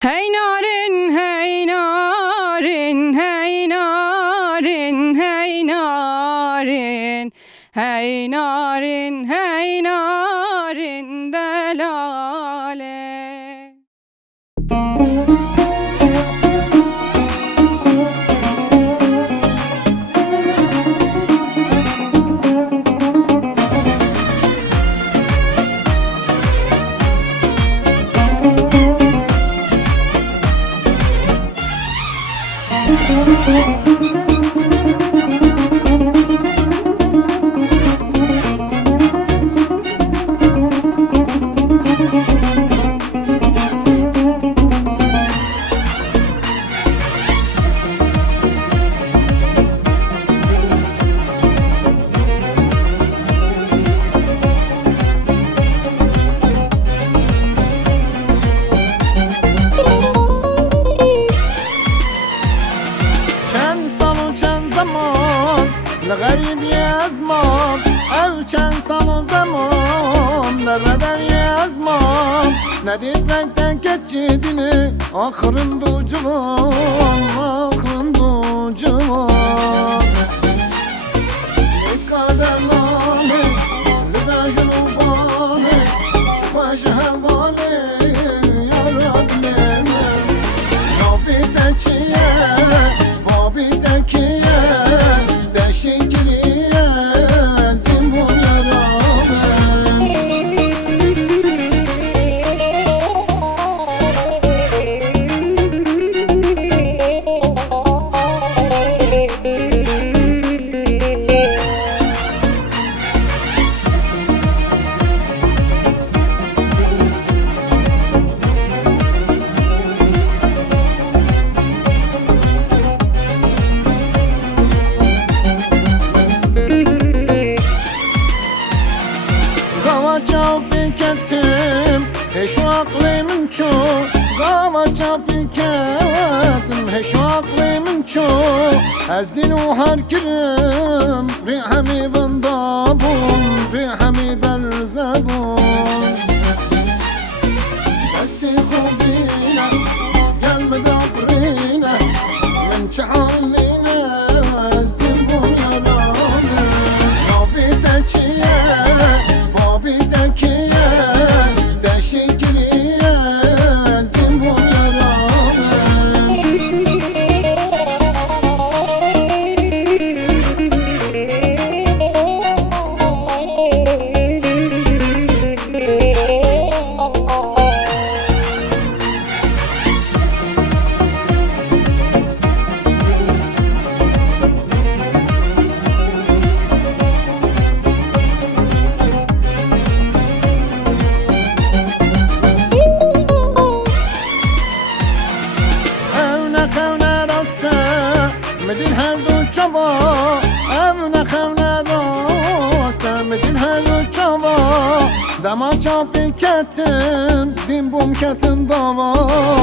Hey narin, hey narin, hey narin, hey narin, hey narin, hey narin delale. لغريب يا زمان او چند سال و زمان نردن يا زمان ندید لك تكتشدني آخرın دو جوان آخرın دو جوان القدر نامي لباش الوباني باش هواني يا رب لمن بابي تكشيه بابي تكيه Çapı kettim, heş aklımın çok. Gava çapı kettim, heş aklımın çok. Az din o her kirim, rihami vandabun, rihami berzabun. Desti khubine, gelme dabrine, men çahaline, az din bu yarame. Rabi teçiye. مدين هردو چوا امنا خونه راسته مدین هردو چوا دما چاپی کتن دیم بوم کتن داوا